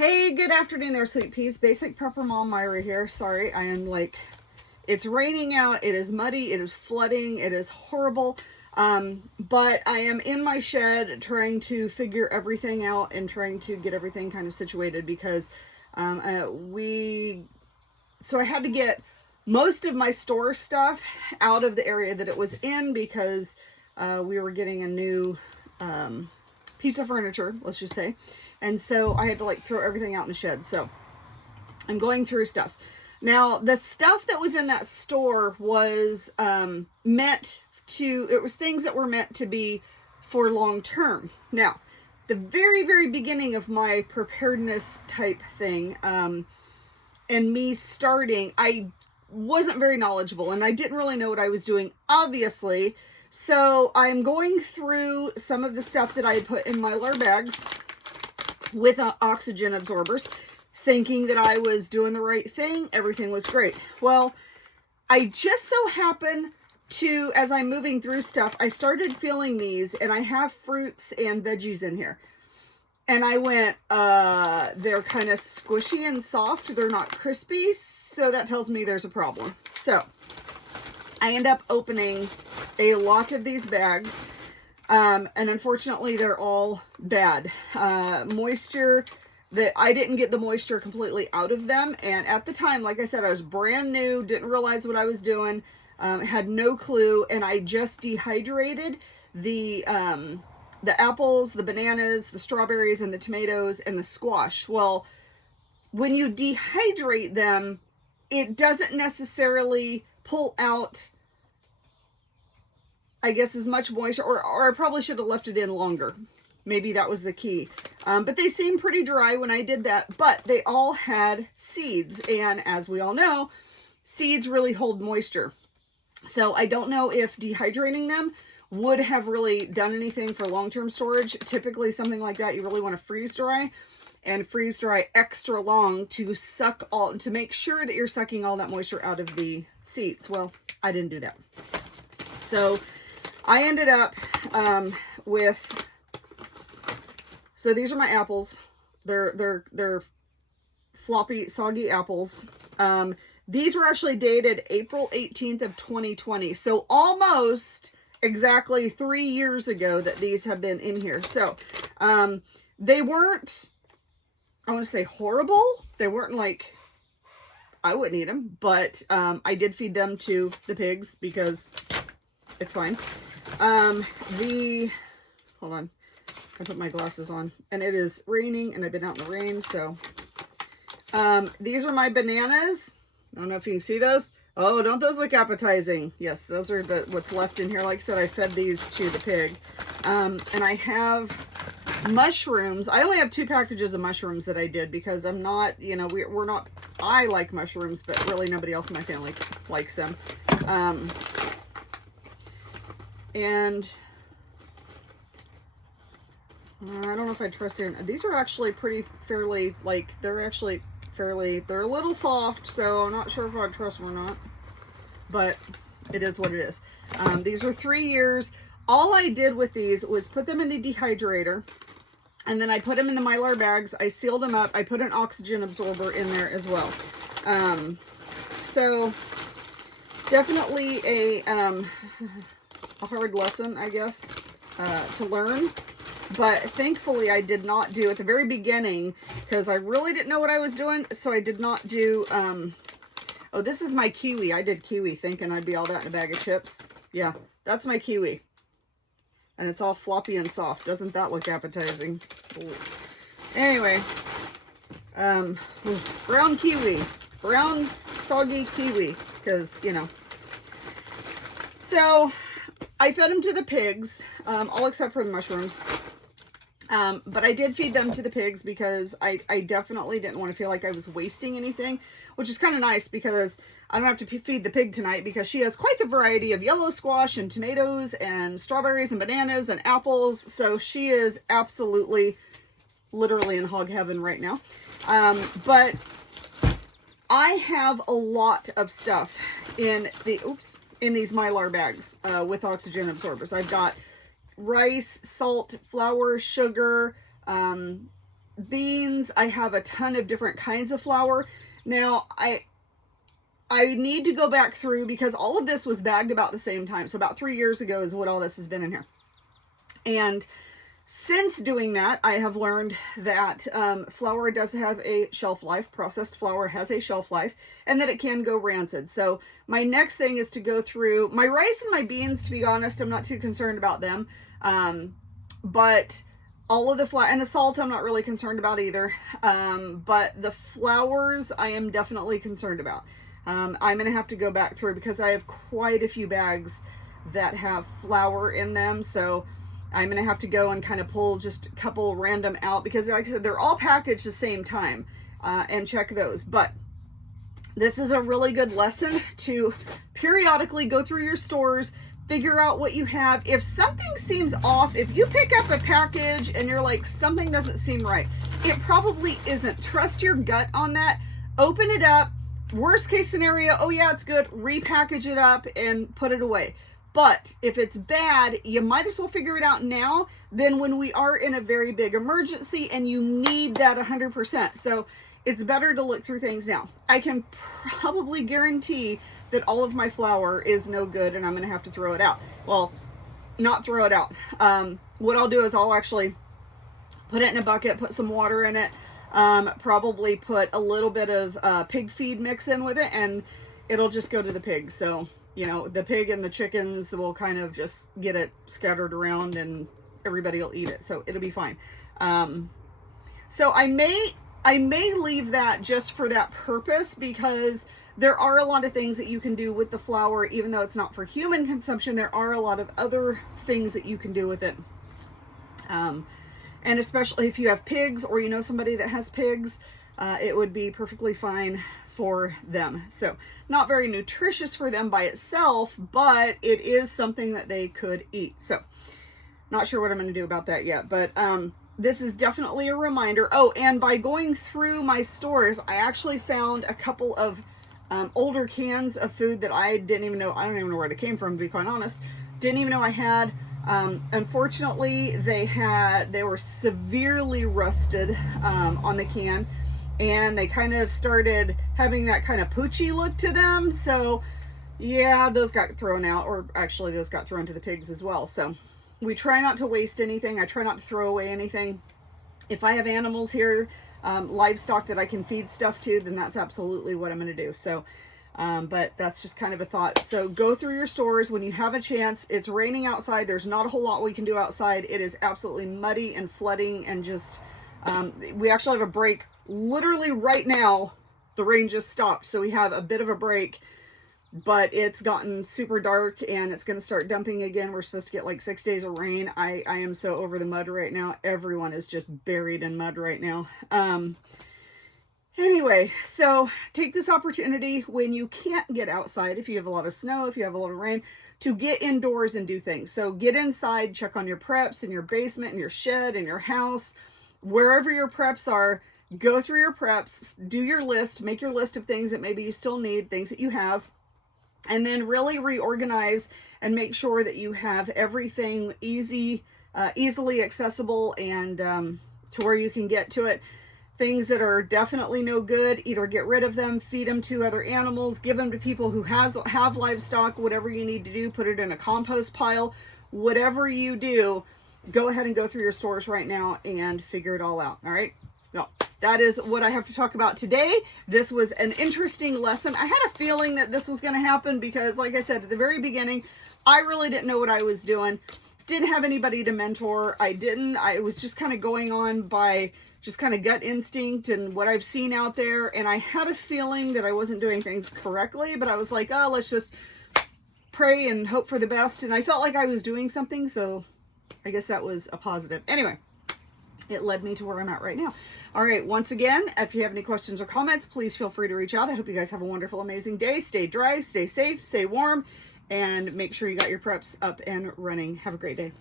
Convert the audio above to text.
Hey, good afternoon there, sweet peas. Basic Prepper Mom Myra here. Sorry, I am like, it's raining out, it is muddy, it is flooding, it is horrible. But I am in my shed trying to figure everything out and trying to get everything kind of situated because so I had to get most of my store stuff out of the area that it was in because we were getting a new piece of furniture, let's just say. And so I had to like throw everything out in the shed. So I'm going through stuff. Now, the stuff that was in that store was it was things that were meant to be for long term. Now, the very, very beginning of my preparedness type thing, and me starting, I wasn't very knowledgeable and I didn't really know what I was doing, obviously. So I'm going through some of the stuff that I had put in Mylar bags with oxygen absorbers, thinking that I was doing the right thing. Everything was great. Well, I just so happen to, as I'm moving through stuff, I started feeling these, and I have fruits and veggies in here. And I went, they're kind of squishy and soft. They're not crispy, so that tells me there's a problem. So I end up opening a lot of these bags. And unfortunately, they're all bad. Moisture, that I didn't get the moisture completely out of them. And at the time, like I said, I was brand new, didn't realize what I was doing, had no clue. And I just dehydrated the apples, the bananas, the strawberries, and the tomatoes, and the squash. Well, when you dehydrate them, it doesn't necessarily pull out, I guess, as much moisture, or I probably should have left it in longer. Maybe that was the key. But they seemed pretty dry when I did that, but they all had seeds. And as we all know, seeds really hold moisture. So I don't know if dehydrating them would have really done anything for long-term storage. Typically something like that, you really want to freeze dry, and freeze dry extra long to make sure that you're sucking all that moisture out of the seeds. Well, I didn't do that. So I ended up with, so these are my apples. They're floppy, soggy apples. These were actually dated April 18th of 2020. So almost exactly 3 years ago that these have been in here. So they weren't, I want to say, horrible. They weren't like, I wouldn't eat them, but I did feed them to the pigs because it's fine. Hold on, I put my glasses on, and it is raining, and I've been out in the rain, so, these are my bananas. I don't know if you can see those. Oh, don't those look appetizing? Yes, those are what's left in here. Like I said, I fed these to the pig. And I have mushrooms. I only have 2 packages of mushrooms that I did because I'm not, you know, we're not, I like mushrooms, but really nobody else in my family likes them. And I don't know if I trust them. These are actually fairly, like, they're a little soft, so I'm not sure if I trust them or not, but it is what it is. These are 3 years. All I did with these was put them in the dehydrator, and then I put them in the Mylar bags. I sealed them up. I put an oxygen absorber in there as well. So definitely a hard lesson, I guess, to learn. But thankfully I did not do at the very beginning, because I really didn't know what I was doing. So I did not do, oh, this is my kiwi. I did kiwi thinking I'd be all that in a bag of chips. Yeah, that's my kiwi. And it's all floppy and soft. Doesn't that look appetizing? Ooh. Anyway, brown kiwi, brown soggy kiwi, because, you know. So I fed them to the pigs, all except for the mushrooms. But I did feed them to the pigs because I definitely didn't want to feel like I was wasting anything, which is kind of nice because I don't have to feed the pig tonight because she has quite the variety of yellow squash and tomatoes and strawberries and bananas and apples. So she is absolutely, literally in hog heaven right now. But I have a lot of stuff in these Mylar bags with oxygen absorbers. I've got rice, salt, flour, sugar, beans. I have a ton of different kinds of flour. Now, I need to go back through because all of this was bagged about the same time. So about 3 years ago is what all this has been in here. And since doing that, I have learned that flour does have a shelf life. Processed flour has a shelf life, and that it can go rancid. So my next thing is to go through my rice and my beans. To be honest, I'm not too concerned about them. But all of the flour and the salt, I'm not really concerned about either. But the flours, I am definitely concerned about. I'm going to have to go back through because I have quite a few bags that have flour in them. So I'm going to have to go and kind of pull just a couple random out because, like I said, they're all packaged the same time, and check those. But this is a really good lesson to periodically go through your stores, figure out what you have. If something seems off, if you pick up a package and you're like, something doesn't seem right, it probably isn't. Trust your gut on that. Open it up. Worst case scenario, oh yeah, it's good. Repackage it up and put it away. But if it's bad, you might as well figure it out now than when we are in a very big emergency and you need that 100%. So it's better to look through things now. I can probably guarantee that all of my flour is no good and I'm going to have to throw it out. Well, not throw it out. What I'll do is I'll actually put it in a bucket, put some water in it, probably put a little bit of pig feed mix in with it, and it'll just go to the pigs. So, you know, the pig and the chickens will kind of just get it scattered around and everybody will eat it. So it'll be fine. So I may leave that just for that purpose because there are a lot of things that you can do with the flour, even though it's not for human consumption. There are a lot of other things that you can do with it. And especially if you have pigs or you know somebody that has pigs, it would be perfectly fine for them. So not very nutritious for them by itself, but it is something that they could eat. So not sure what I'm going to do about that yet, but this is definitely a reminder. Oh, and by going through my stores, I actually found a couple of older cans of food that I didn't even know. I don't even know where they came from, to be quite honest. Didn't even know I had. Unfortunately, they were severely rusted on the can, and they kind of started having that kind of poochy look to them. So yeah, those got thrown out, or actually those got thrown to the pigs as well. So we try not to waste anything. I try not to throw away anything. If I have animals here, livestock that I can feed stuff to, then that's absolutely what I'm going to do. So but that's just kind of a thought. So go through your stores when you have a chance. It's raining outside. There's not a whole lot we can do outside. It is absolutely muddy and flooding, and just we actually have a break literally right now. The rain just stopped, so we have a bit of a break, but it's gotten super dark and it's going to start dumping again. We're supposed to get like 6 days of rain. I am so over the mud right now. Everyone is just buried in mud right now. Anyway, so take this opportunity when you can't get outside, if you have a lot of snow, if you have a lot of rain, to get indoors and do things. So get inside, check on your preps in your basement, in your shed, in your house, wherever your preps are. Go through your preps, do your list, make your list of things that maybe you still need, things that you have, and then really reorganize and make sure that you have everything easily accessible and to where you can get to it. Things that are definitely no good, either get rid of them, feed them to other animals, give them to people who have livestock, whatever you need to do, put it in a compost pile, whatever you do, go ahead and go through your stores right now and figure it all out. All right. No, that is what I have to talk about today. This was an interesting lesson. I had a feeling that this was going to happen because, like I said, at the very beginning, I really didn't know what I was doing. Didn't have anybody to mentor. I was just kind of going on by just kind of gut instinct and what I've seen out there. And I had a feeling that I wasn't doing things correctly, but I was like, oh, let's just pray and hope for the best. And I felt like I was doing something. So I guess that was a positive. Anyway, it led me to where I'm at right now. All right. Once again, if you have any questions or comments, please feel free to reach out. I hope you guys have a wonderful, amazing day. Stay dry, stay safe, stay warm, and make sure you got your preps up and running. Have a great day.